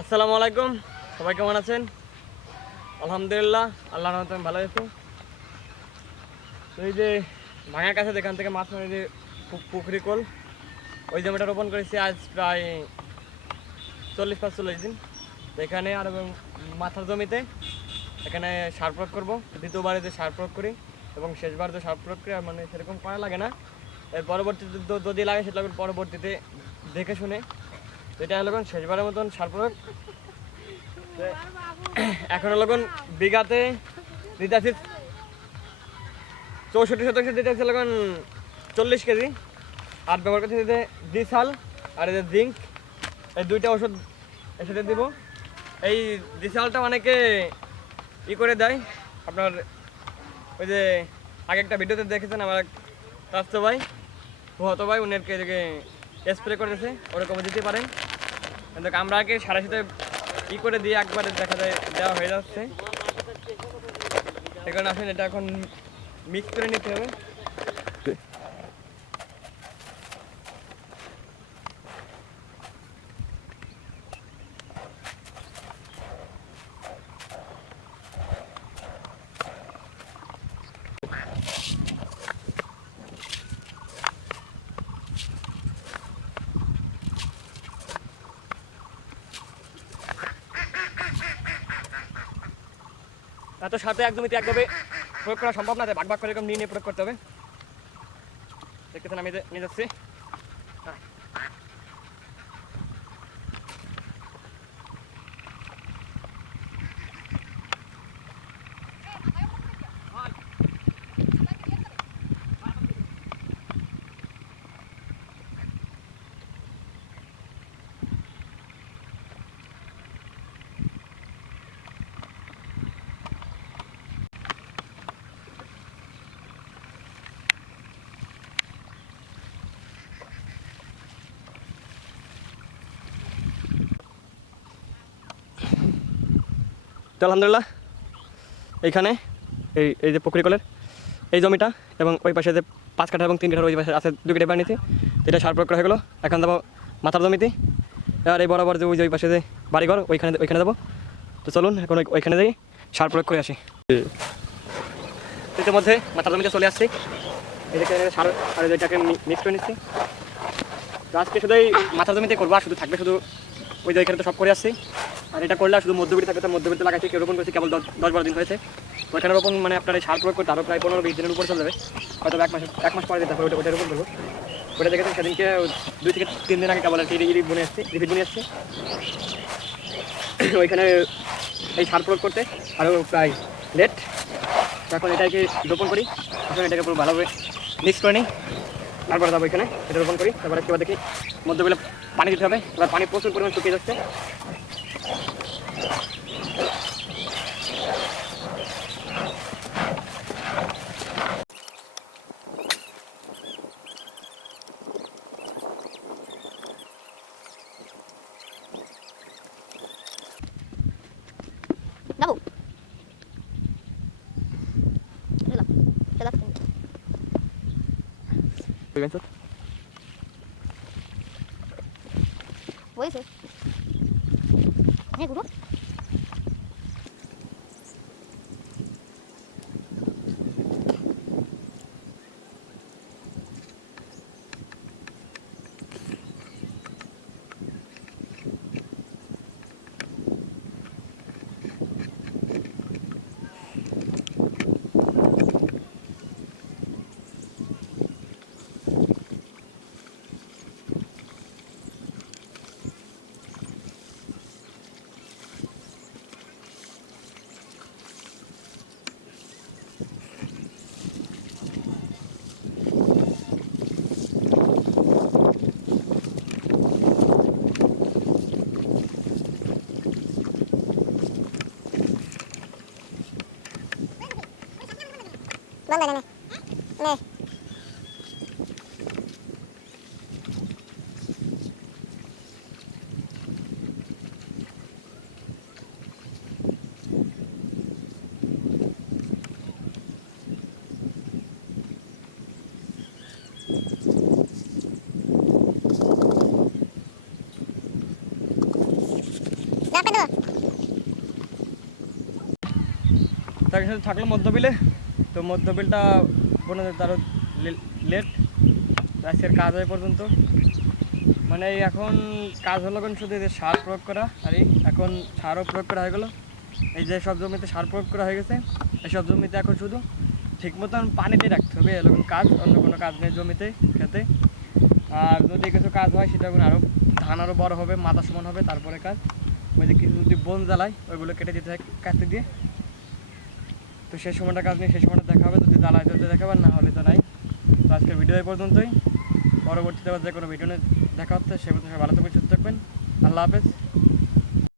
আসসালামু আলাইকুম, সবাই কেমন আছেন? আলহামদুলিল্লাহ, আল্লাহর রহমতে আমি ভালো আছি। তো এই যে ভাঙার কাছে যেখান থেকে মাছ মারি যে পুকুরি কোল, ওই জমিটা রোপণ করেছি আজ প্রায় 40-45 দিন। তো এখানে আর এবং মাথার জমিতে এখানে সার প্রয়োগ করবো। দ্বিতীয়বারে যে সার প্রয়োগ করি এবং শেষবার যে সার প্রয়োগ করি আর মানে সেরকম করা লাগে না। এর পরবর্তীতে যদি লাগে সেটা পরবর্তীতে দেখে শুনে। এটা হলো শেষবারের মতন সার প্রয়োগ। এখন হলো বিঘাতে দিতে আছি 64 শতাংশ দিতে আছে 40 কেজি। আর ব্যবহার করতে দিতে ডিসাল আর এই যে জিঙ্ক, এই দুইটা ওষুধ একসাথে দিব। এই ডিসালটা অনেকে করে দেয় আপনার, ওই যে আগে একটা ভিডিওতে দেখেছেন আমার চাচতো ভাই ভুয়াতো ভাই উনি স্প্রে করে দিয়েছে, ওরকম দিতে পারেন। কিন্তু আমরা আগে সারা সাথে করে দিয়ে একবারে দেখা যায় দেওয়া হয়ে যাচ্ছে। এখন আসেন এটা এখন মিক্স করে নিতে হবে। এত সাথে একদমই একভাবে প্রয়োগ করা সম্ভব না, ভাগ ভাগ করে এরকম নিয়ে প্রয়োগ করতে হবে। দেখতেছেন আমি নিয়ে যাচ্ছি। তো আলহামদুলিল্লাহ এইখানে এই এই যে পুকুরি কলের এই জমিটা এবং ওই পাশে যে 5 কাঠা এবং 3 কাঠার ওই পাশে আছে 2 কাঠা বানিয়েছি। এটা সার প্রয়োগ করা হয়ে গেলো। এখন দেবো মাথার জমিতে, আর এই বরাবর যে ওই পাশে যে বাড়িঘর ওইখানে দেবো। তো চলুন এখন ওইখানে যাই সার প্রয়োগ করে আসি। ইতিমধ্যে মাথার জমিতে চলে আসছি, এটাকে সার আর এটাকে মিক্স করে নিচ্ছি। তো আজকে শুধু এই মাথার জমিতে করবো, আর শুধু থাকবে শুধু ওই যে এখানে তো সব করে আসছি। আর এটা করলে শুধু মধ্যবিত্ত থাকবে, তার মধ্যবিত্ত লাগাইছি, কেউ রোপণ করেছি কেবল 10-12 দিন হয়েছে। তো এখানে রোপণ মানে আপনার এই সার প্রয়োগ করতে আরও প্রায় 15-20 দিনের উপর চলে যাবে, হয়তো 1 মাস পরে দিতে হবে। ওটা রোপণ করবো। ওটা দেখেছি সেদিনকে 2 থেকে 3 দিন আগে কেবল আর কি রিপিট বুনে আসছি। ওইখানে এই সার প্রয়োগ করতে আরও প্রায় লেট। এখন এটাকে রোপণ করি, এখন এটাকে পুরো ভালোভাবে মিক্স করে নিই, তারপরে যাবো এখানে এটা রোপণ করি। তারপরে একবার দেখি মধ্যবেলা পানি দিতে হবে। এবার পানি প্রচুর পরিমাণ শুকিয়ে যাচ্ছে। Double. What is it? Hey, Google. Vâng, này. Này. তার সাথে থাকলো মধ্যবিলে। তো মধ্যবিলটা বোনা যেতে আরও লেট। আজকের কাজ হয় পর্যন্ত, মানে এই এখন কাজ হলো এখন শুধু এদের সার প্রয়োগ করা। আর এই এখন সারও প্রয়োগ করা হয়ে গেলো। এই যে সব জমিতে সার প্রয়োগ করা হয়ে গেছে, এই সব জমিতে এখন শুধু ঠিক মতন পানি দিয়ে রাখতে হবে, এরকম কাজ, অন্য কোনো কাজ নেই জমিতে খেতে। আর যদি কিছু কাজ হয় সেটা এখন আরও ধান আরও বড় হবে, মাথা সমান হবে, তারপরে কাজ। ওই যে কিছু যদি বন জ্বালায় ওইগুলো কেটে দিতে হয় কাটতে দিয়ে। তো সেই সময়টা কাজ নেই, সেই সময়টা দেখা হবে, যদি জ্বালায় যদি দেখাবেন, না হলে তো নাই। তো আজকের ভিডিও এই পর্যন্তই। পরবর্তীতে আবার যে কোনো ভিডিও দেখা হচ্ছে, সে পর্যন্ত ভালো থাকবেন, সুস্থ থাকবেন। আল্লাহ হাফেজ।